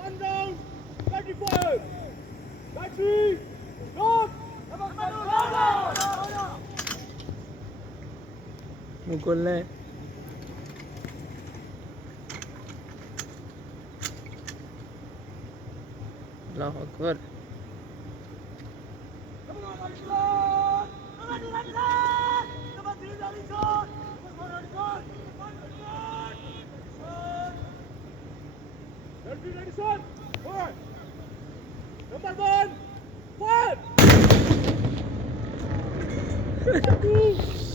One down, 25. Battery, stop. Mukul ने अल्लाह Akbar Ready, son. Fire. Number 1, fire. Number 2.